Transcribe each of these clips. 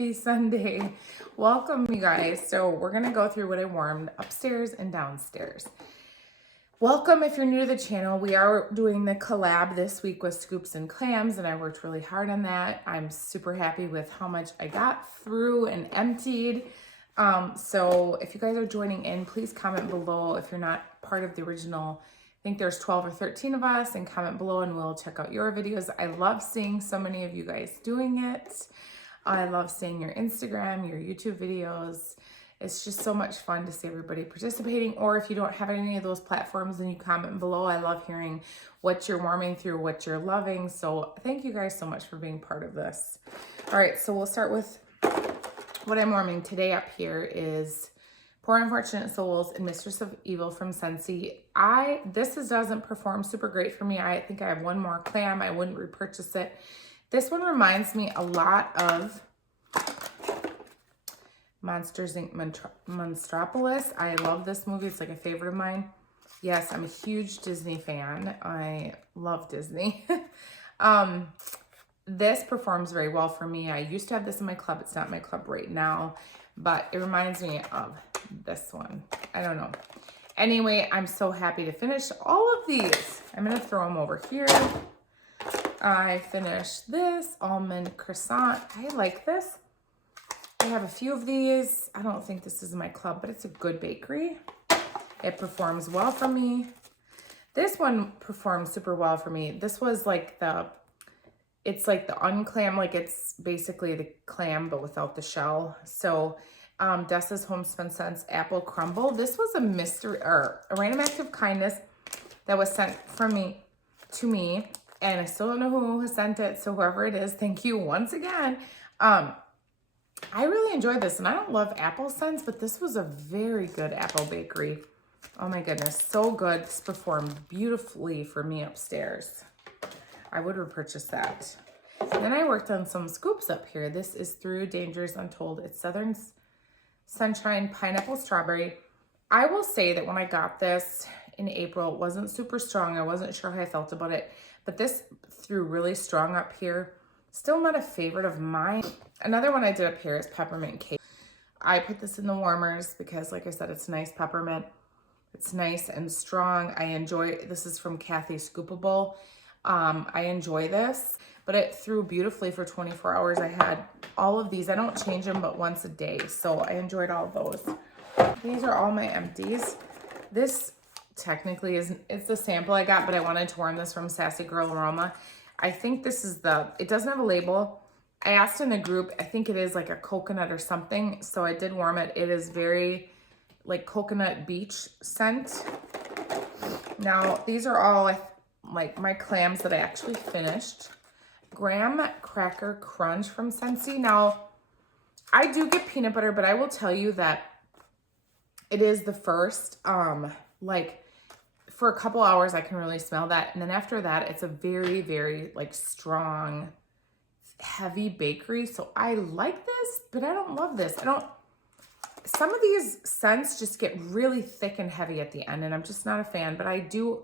Happy Sunday. Welcome, you guys. So we're going to go through what I warmed upstairs and downstairs. Welcome if you're new to the channel. We are doing the collab this week with Scoops and Clams, and I worked really hard on that. I'm super happy with how much I got through and emptied. So if you guys are joining in, please comment below if you're not part of the original. I think there's 12 or 13 of us, and comment below and we'll check out your videos. I love seeing so many of you guys doing it. I love seeing your Instagram, your YouTube videos. It's just so much fun to see everybody participating. Or if you don't have any of those platforms, then you comment below. I love hearing what you're warming through, what you're loving. So thank you guys so much for being part of this. All right, so we'll start with what I'm warming today. Up here is Poor Unfortunate Souls and Mistress of Evil from Scentsy. This doesn't perform super great for me. I think I have one more clam. I wouldn't repurchase it. This one reminds me a lot of Monsters Inc. Monstropolis. I love this movie. It's like a favorite of mine. Yes, I'm a huge Disney fan. I love Disney. This performs very well for me. I used to have this in my club. It's not in my club right now, but it reminds me of this one. I don't know. Anyway, I'm so happy to finish all of these. I'm going to throw them over here. I finished this almond croissant. I like this. I have a few of these. I don't think this is my club, but it's a good bakery. It performs well for me. This one performs super well for me. This was like it's like the unclam, like it's basically the clam, but without the shell. So Dessa's Homespun Scents Apple Crumble. This was a mystery, or a random act of kindness that was sent from me to me. And I still don't know who has sent it. So whoever it is, thank you once again. I really enjoyed this, and I don't love apple scents, but this was a very good apple bakery. Oh my goodness, so good. This performed beautifully for me upstairs. I would repurchase that. And then I worked on some scoops up here. This is Through Dangers Untold. It's Southern Sunshine Pineapple Strawberry. I will say that when I got this in April, it wasn't super strong. I wasn't sure how I felt about it, but this threw really strong up here. Still not a favorite of mine. Another one I did up here is Peppermint Cake. I put this in the warmers because, like I said, it's nice peppermint. It's nice and strong. I enjoy, this is from Kathy's Scoopable. I enjoy this, but it threw beautifully for 24 hours. I had all of these. I don't change them but once a day, so I enjoyed all of those. These are all my empties. This technically it's the sample I got, but I wanted to warm this from Sassy Girl Aroma. I think this is it doesn't have a label. I asked in the group, I think it is like a coconut or something, so I did warm it. It is very like coconut beach scent. Now, these are all like my clams that I actually finished. Graham Cracker Crunch from Scentsy. Now, I do get peanut butter, but I will tell you that it is the first, like, for a couple hours, I can really smell that. And then after that, it's a very, very, like, strong, heavy bakery. So I like this, but I don't love this. Some of these scents just get really thick and heavy at the end, and I'm just not a fan. But I do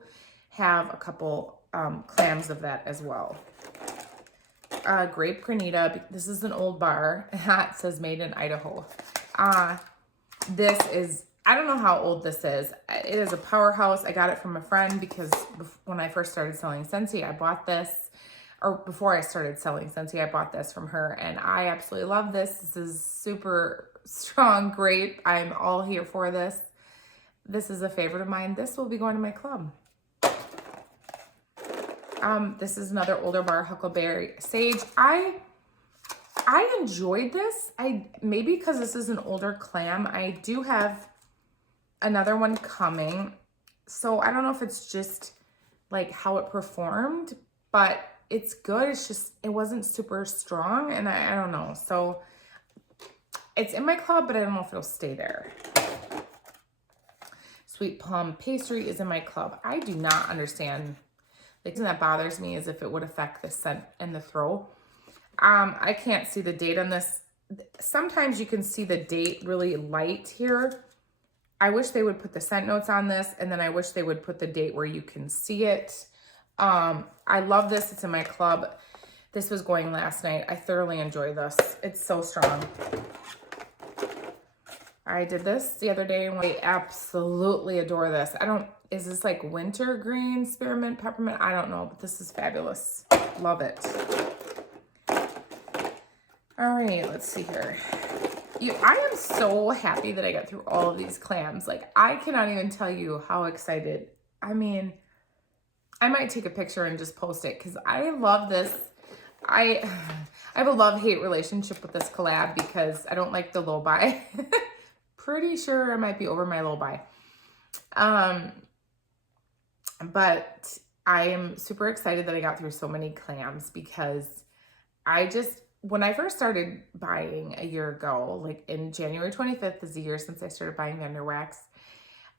have a couple clams of that as well. Grape Granita. This is an old bar. It says made in Idaho. This is, I don't know how old this is. It is a powerhouse. I got it from a friend because when I first started selling Scentsy, I bought this. Or before I started selling Scentsy, I bought this from her, and I absolutely love this. This is super strong grape. I'm all here for this. This is a favorite of mine. This will be going to my club. This is another older bar, Huckleberry Sage. I enjoyed this. Maybe because this is an older clam. I do have another one coming. So I don't know if it's just like how it performed, but it's good. It's just, it wasn't super strong, and I don't know. So it's in my club, but I don't know if it'll stay there. Sweet Plum Pastry is in my club. I do not understand. The thing that bothers me is if it would affect the scent and the throw. I can't see the date on this. Sometimes you can see the date really light here. I wish they would put the scent notes on this, and then I wish they would put the date where you can see it. I love this. It's in my club. This was going last night. I thoroughly enjoy this. It's so strong. I did this the other day and I absolutely adore this. Is this like wintergreen, spearmint, peppermint? I don't know, but this is fabulous. Love it. All right, let's see here. I am so happy that I got through all of these clams. Like, I cannot even tell you how excited. I mean, I might take a picture and just post it because I love this. I have a love-hate relationship with this collab because I don't like the low buy. Pretty sure I might be over my low buy. But I am super excited that I got through so many clams because when I first started buying a year ago, like in January 25th is the year since I started buying vendor wax.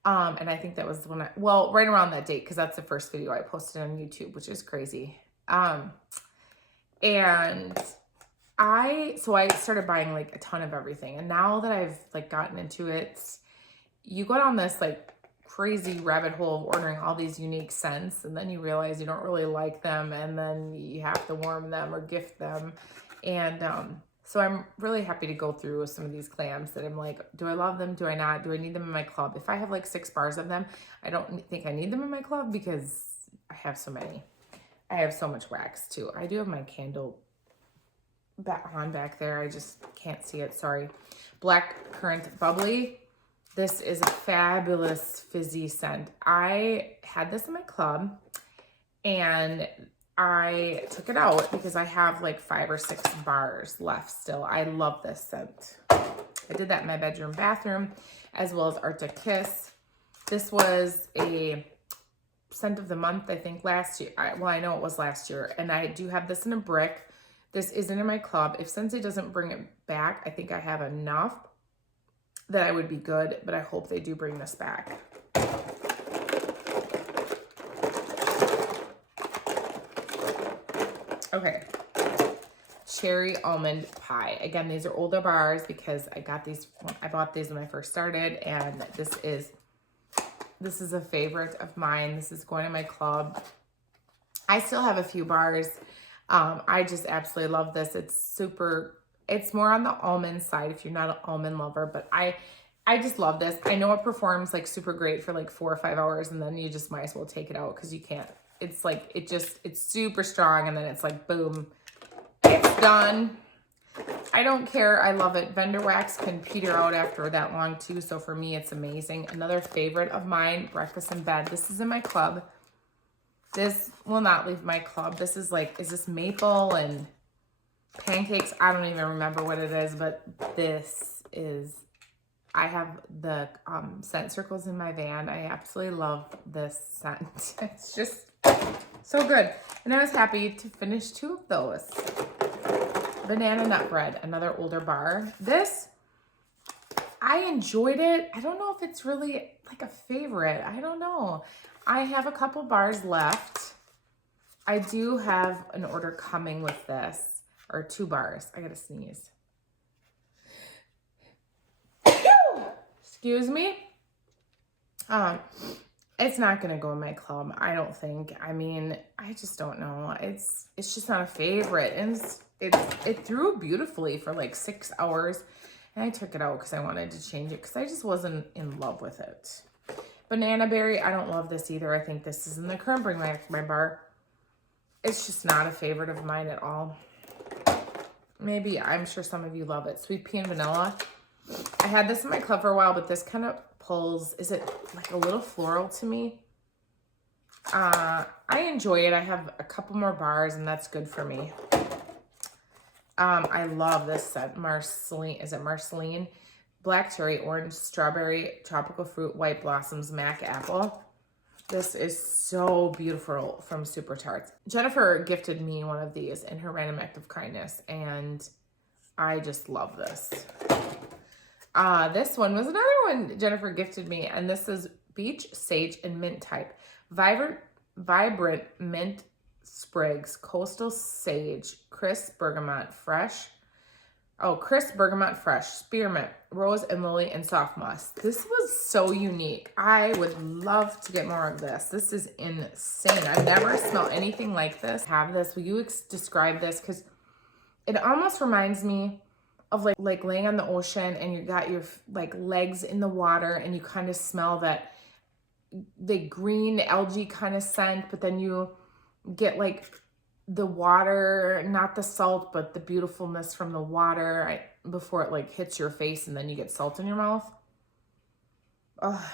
And I think that was when right around that date, because that's the first video I posted on YouTube, which is crazy. And I started buying like a ton of everything. And now that I've like gotten into it, you go down this like crazy rabbit hole of ordering all these unique scents. And then you realize you don't really like them. And then you have to warm them or gift them. And so I'm really happy to go through some of these clams that I'm like, do I love them? Do I not? Do I need them in my club? If I have like 6 bars of them, I don't think I need them in my club because I have so many. I have so much wax too. I do have my candle back there. I just can't see it. Sorry. Black Currant Bubbly. This is a fabulous fizzy scent. I had this in my club and I took it out because I have like 5 or 6 bars left still. I love this scent. I did that in my bedroom, bathroom, as well as Arctic Kiss. This was a scent of the month, I think, last year. I know it was last year. And I do have this in a brick. This isn't in my club. If Scentsy doesn't bring it back, I think I have enough that I would be good. But I hope they do bring this back. Okay. Cherry Almond Pie. Again, these are older bars because I bought these when I first started. And this is a favorite of mine. This is going to my club. I still have a few bars. I just absolutely love this. It's more on the almond side if you're not an almond lover, but I just love this. I know it performs like super great for like 4 or 5 hours and then you just might as well take it out because you can't. It's like, it's super strong and then it's like, boom, it's done. I don't care. I love it. Vendor wax can peter out after that long too. So for me, it's amazing. Another favorite of mine, Breakfast in Bed. This is in my club. This will not leave my club. This is like, is this maple and pancakes? I don't even remember what it is, but this is, I have the scent circles in my van. I absolutely love this scent. It's just so good. And I was happy to finish 2 of those. Banana Nut Bread, another older bar. This, I enjoyed it. I don't know if it's really like a favorite. I don't know. I have a couple bars left. I do have an order coming with this, or 2 bars. I gotta sneeze. Excuse me. It's not gonna go in my club, I don't think. I mean, I just don't know. It's just not a favorite. And it threw beautifully for like 6 hours. And I took it out because I wanted to change it because I just wasn't in love with it. Banana Berry, I don't love this either. I think this is in the current Bring My Bar. It's just not a favorite of mine at all. Maybe, I'm sure some of you love it. Sweet Pea and Vanilla. I had this in my club for a while, but this kind of pulls, is it like a little floral to me? I enjoy it. I have a couple more bars and that's good for me. I love this scent. Marceline, is it Marceline? Black Cherry, Orange, Strawberry, Tropical Fruit, White Blossoms, Mac Apple. This is so beautiful from Super Tarts. Jennifer gifted me one of these in her random act of kindness, and I just love this. This one was another one Jennifer gifted me, and this is Beach, Sage, and Mint Type. Vibrant Mint Sprigs, Coastal Sage, Crisp Bergamot, Fresh Oh, crisp bergamot fresh, spearmint, rose and lily, and soft moss. This was so unique. I would love to get more of this. This is insane. I've never smelled anything like this. Have this. Will you describe this? Because it almost reminds me of like laying on the ocean and you got your like legs in the water and you kind of smell that the green algae kind of scent, but then you get like the water, not the salt, but the beautifulness from the water before it like hits your face and then you get salt in your mouth. Oh,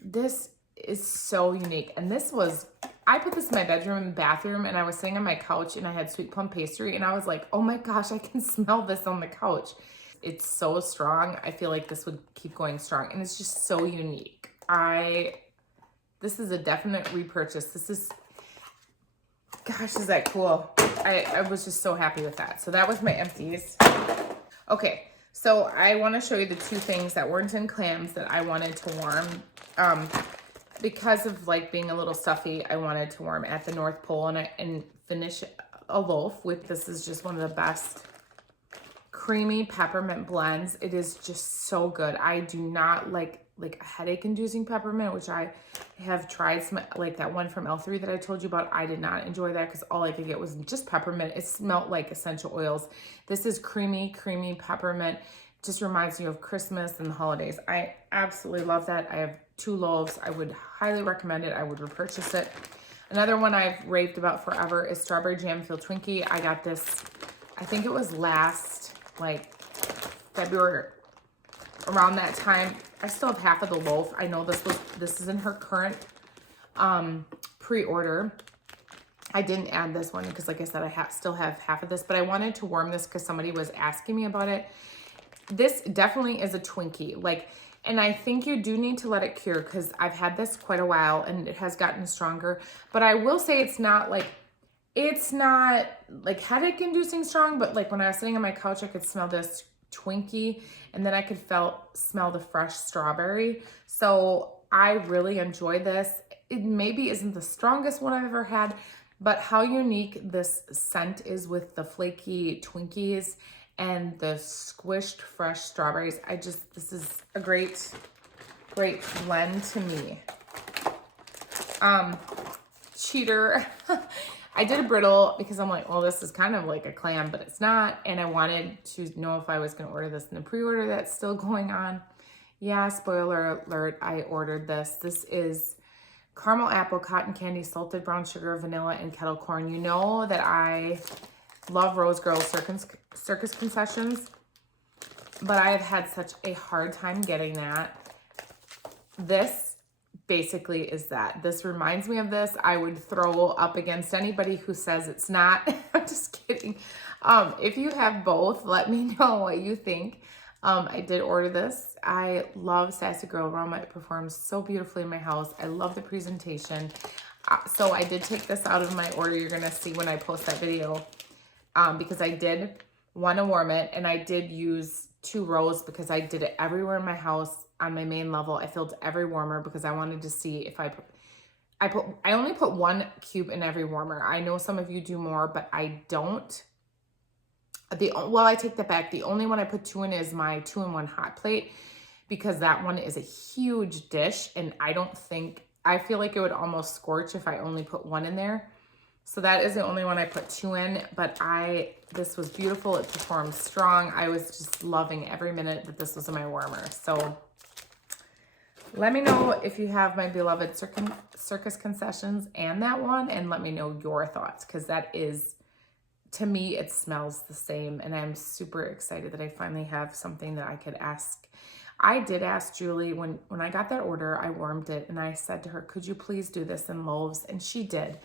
this is so unique. And this was, I put this in my bedroom and bathroom and I was sitting on my couch and I had sweet plum pastry and I was like, oh my gosh, I can smell this on the couch. It's so strong. I feel like this would keep going strong and it's just so unique. This is a definite repurchase. This is, gosh, is that cool? I was just so happy with that. So that was my empties. Okay, so I want to show you the two things that weren't in Clams that I wanted to warm. Because of like being a little stuffy, I wanted to warm at the North Pole and finish a loaf with, this is just one of the best creamy peppermint blends. It is just so good. I do not like a headache inducing peppermint, which I have tried some, like that one from L3 that I told you about. I did not enjoy that because all I could get was just peppermint. It smelled like essential oils. This is creamy peppermint. Just reminds me of Christmas and the holidays. I absolutely love that. I have 2 loaves. I would highly recommend it. I would repurchase it. Another one I've raved about forever is Strawberry Jam Filled Twinkie. I got this, I think it was last like February, around that time. I still have half of the loaf. I know this is in her current pre-order. I didn't add this one because like I said, I still have half of this, but I wanted to warm this because somebody was asking me about it. This definitely is a Twinkie, and I think you do need to let it cure because I've had this quite a while and it has gotten stronger, but I will say it's not like headache inducing strong, but like when I was sitting on my couch, I could smell this Twinkie and then I could smell the fresh strawberry. So I really enjoyed this. It maybe isn't the strongest one I've ever had, but how unique this scent is with the flaky Twinkies and the squished fresh strawberries. This is a great blend to me. Cheater. I did a brittle because I'm like, well, this is kind of like a clam, but it's not. And I wanted to know if I was going to order this in the pre-order that's still going on. Yeah, spoiler alert, I ordered this. This is caramel apple, cotton candy, salted brown sugar, vanilla, and kettle corn. You know that I love Rose Girl Circus concessions, but I have had such a hard time getting that. This basically is that. This reminds me of this. I would throw up against anybody who says it's not. I'm just kidding. If you have both, let me know what you think. I did order this. I love Sassy Girl Aroma. It performs so beautifully in my house. I love the presentation. So I did take this out of my order. You're going to see when I post that video because I did want to warm it, and I did use 2 rows because I did it everywhere in my house. On my main level, I filled every warmer because I wanted to see if I only put 1 cube in every warmer. I know some of you do more, but I don't. Well, I take that back. The only one I put 2 in is my 2-in-1 hot plate because that one is a huge dish, and I feel like it would almost scorch if I only put 1 in there. So that is the only one I put 2 in, but this was beautiful. It performed strong. I was just loving every minute that this was in my warmer. So let me know if you have my beloved Circus concessions and that one, and let me know your thoughts because that is, to me, it smells the same, and I'm super excited that I finally have something that I could ask. I did ask Julie when I got that order, I warmed it, and I said to her, could you please do this in Loaves? And she did.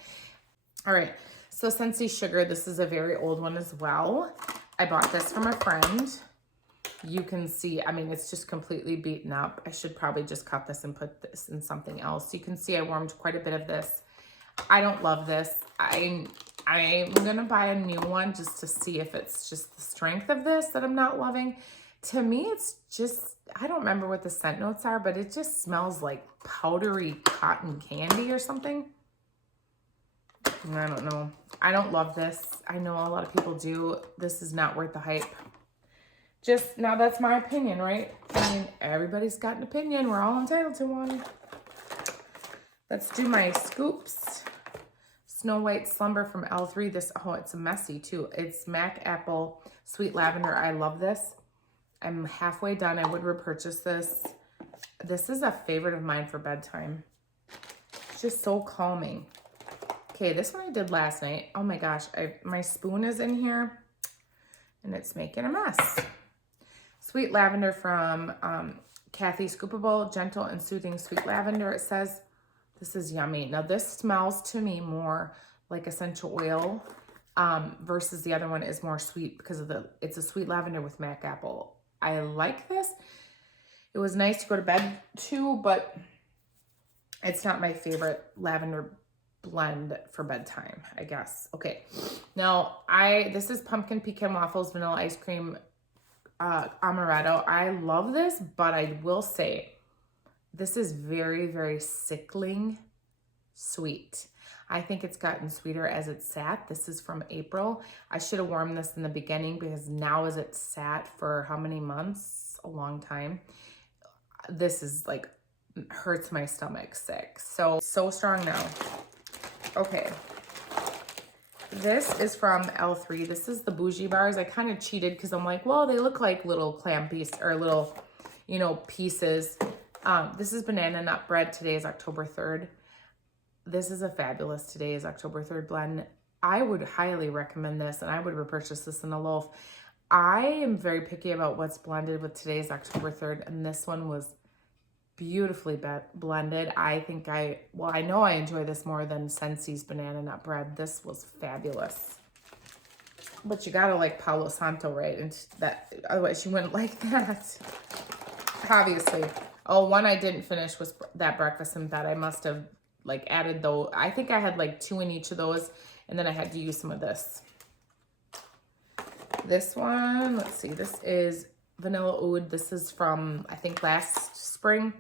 All right, so Scentsy Sugar, this is a very old one as well. I bought this from a friend. You can see, I mean, it's just completely beaten up. I should probably just cut this and put this in something else. You can see I warmed quite a bit of this. I don't love this. I'm gonna buy a new one just to see if it's just the strength of this that I'm not loving. To me, it's just, I don't remember what the scent notes are, but it just smells like powdery cotton candy or something. I don't know. I don't love this. I know a lot of people do. This is not worth the hype. Just, now that's my opinion, right? I mean, everybody's got an opinion. We're all entitled to one. Let's do my scoops. Snow White Slumber from L3. This, oh, it's messy too. It's Mac Apple Sweet Lavender. I love this. I'm halfway done. I would repurchase this. This is a favorite of mine for bedtime. It's just so calming. Okay, this one I did last night. Oh my gosh, my spoon is in here and it's making a mess. Sweet Lavender from Kathy Scoopable. Gentle and soothing sweet lavender, it says. This is yummy. Now this smells to me more like essential oil versus the other one is more sweet because of it's a sweet lavender with Mac Apple. I like this. It was nice to go to bed to, but it's not my favorite lavender blend for bedtime, I guess. Okay, now this is Pumpkin Pecan Waffles Vanilla Ice Cream Amaretto. I love this, but I will say this is very, very sickling sweet. I think it's gotten sweeter as it sat. This is from April. I should have warmed this in the beginning because now as it sat for how many months? A long time. This is like, hurts my stomach sick. So strong now. Okay. This is from L3. This is the bougie bars. I kind of cheated because I'm like, well, they look like little clam piece or little, you know, pieces. This is banana nut bread. Today is October 3rd. This is a fabulous Today is October 3rd blend. I would highly recommend this and I would repurchase this in a loaf. I am very picky about what's blended with Today's October 3rd, and this one was beautifully blended. I think I know I enjoy this more than Scentsy's banana nut bread. This was fabulous. But you gotta like Palo Santo, right? And that, otherwise you wouldn't like that. Obviously. Oh, one I didn't finish was that breakfast in bed. I must have like added though. I think I had like 2 in each of those, and then I had to use some of this. This one, let's see. This is Vanilla Oud. This is from, I think, last spring.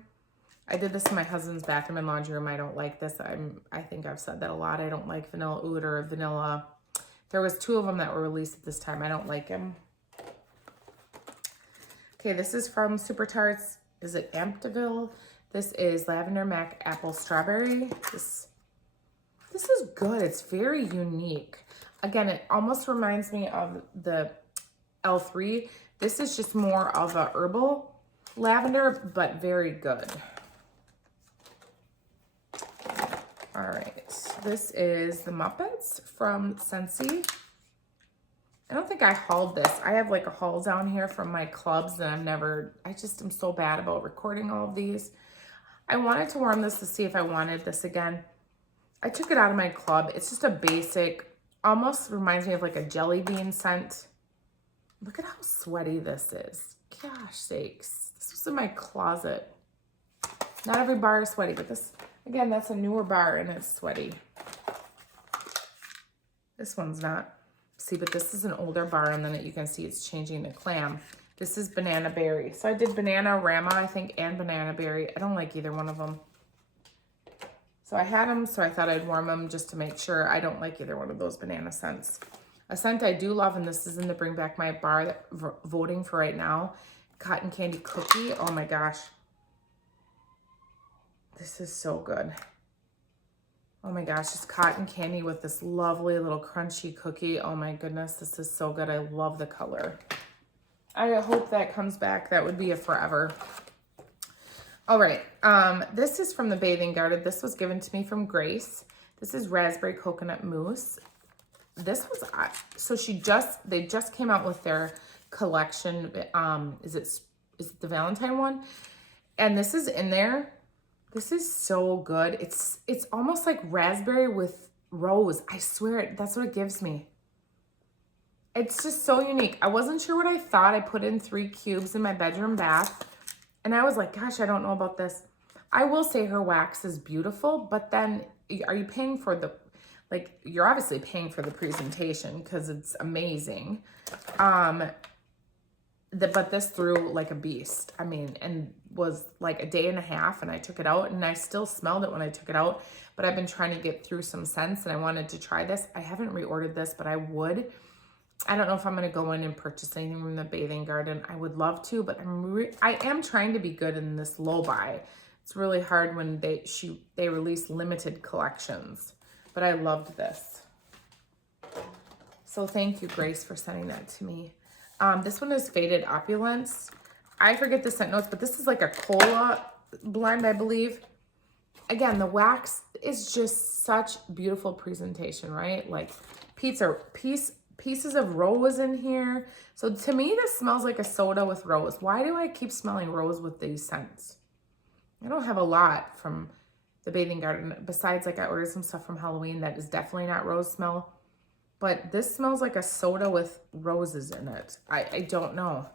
I did this in my husband's bathroom and laundry room. I don't like this. I think I've said that a lot. I don't like Vanilla Oud or vanilla. There was 2 of them that were released at this time. I don't like them. Okay, this is from Super Tarts. Is it Ampteville? This is Lavender Mac Apple Strawberry. This is good. It's very unique. Again, it almost reminds me of the L3. This is just more of a herbal lavender, but very good. All right, this is the Muppets from Scentsy. I don't think I hauled this. I have like a haul down here from my clubs and I just am so bad about recording all of these. I wanted to warm this to see if I wanted this again. I took it out of my club. It's just a basic, almost reminds me of like a jelly bean scent. Look at how sweaty this is. Gosh sakes. This was in my closet. Not every bar is sweaty, but this, again, that's a newer bar and it's sweaty. This one's not. See, but this is an older bar, and then you can see it's changing to clam. This is Banana Berry. So I did Banana Rama, I think, and Banana Berry. I don't like either one of them. So I had them, so I thought I'd warm them just to make sure. I don't like either one of those banana scents. A scent I do love, and this is in the Bring Back My Bar that voting for right now, Cotton Candy Cookie. Oh my gosh. This is so good. Oh my gosh, it's cotton candy with this lovely little crunchy cookie. Oh my goodness, this is so good. I love the color. I hope that comes back. That would be a forever. All right, this is from the Bathing Garden. This was given to me from Grace. This is Raspberry Coconut Mousse. This was, so they just came out with their collection. Is it the Valentine one? And this is in there. This is so good. It's almost like raspberry with rose. I swear it, that's what it gives me. It's just so unique. I wasn't sure what I thought. I put in 3 cubes in my bedroom bath, and I was like, gosh, I don't know about this. I will say her wax is beautiful, but then are you paying for the, like, you're obviously paying for the presentation because it's amazing. but this threw like a beast. I mean, and was like a day and a half, and I took it out, and I still smelled it when I took it out, but I've been trying to get through some scents, and I wanted to try this. I haven't reordered this, but I would. I don't know if I'm going to go in and purchase anything from the Bathing Garden. I would love to, but I am trying to be good in this low buy. It's really hard when they release limited collections, but I loved this. So thank you, Grace, for sending that to me. This one is Faded Opulence. I forget the scent notes, but this is like a cola blend, I believe. Again, the wax is just such beautiful presentation, right? Like pieces of rose in here. So to me, this smells like a soda with rose. Why do I keep smelling rose with these scents? I don't have a lot from the Bathing Garden. Besides, like, I ordered some stuff from Halloween that is definitely not rose smell. But this smells like a soda with roses in it. I don't know.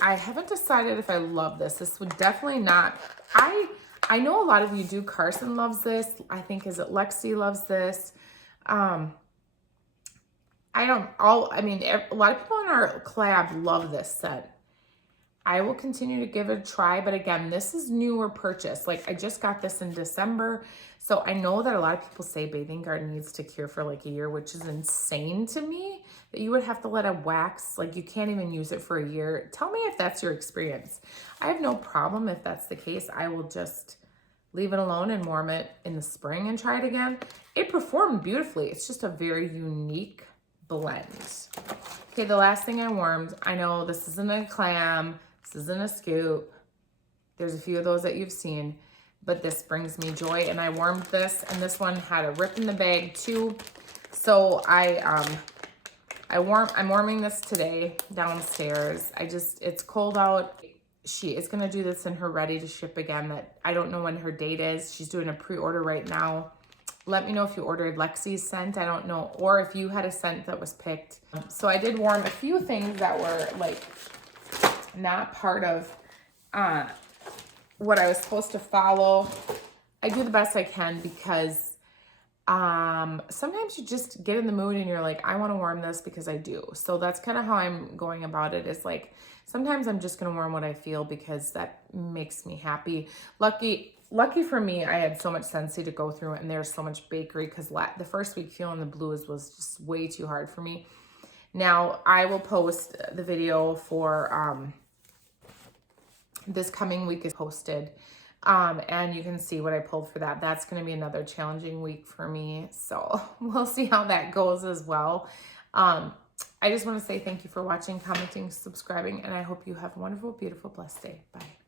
I haven't decided if I love this. This would definitely not. I know a lot of you do. Carson loves this. I think, is it Lexi loves this? I mean, a lot of people in our collab love this scent. I will continue to give it a try, but again, this is newer purchase. Like, I just got this in December, so I know that a lot of people say Bathing Garden needs to cure for like a year, which is insane to me, that you would have to let a wax, like, you can't even use it for a year. Tell me if that's your experience. I have no problem if that's the case. I will just leave it alone and warm it in the spring and try it again. It performed beautifully. It's just a very unique blend. Okay, the last thing I warmed, I know this isn't a clam, this isn't a scoop. There's a few of those that you've seen, but this brings me joy. And I warmed this, and this one had a rip in the bag too. So I'm warming this today downstairs. It's cold out. She is gonna do this in her ready to ship again. That I don't know when her date is. She's doing a pre-order right now. Let me know if you ordered Lexi's scent. I don't know, or if you had a scent that was picked. So I did warm a few things that were like not part of what I was supposed to follow. I do the best I can because sometimes you just get in the mood and you're like, I want to warm this because I do. So that's kind of how I'm going about it. Is like, sometimes I'm just going to warm what I feel because that makes me happy. Lucky for me, I had so much Scentsy to go through, and there's so much bakery because the first week feeling the blues was just way too hard for me. Now, I will post the video for this coming week is posted, and you can see what I pulled for that. That's going to be another challenging week for me, so we'll see how that goes as well. I just want to say thank you for watching, commenting, subscribing, and I hope you have a wonderful, beautiful, blessed day. Bye.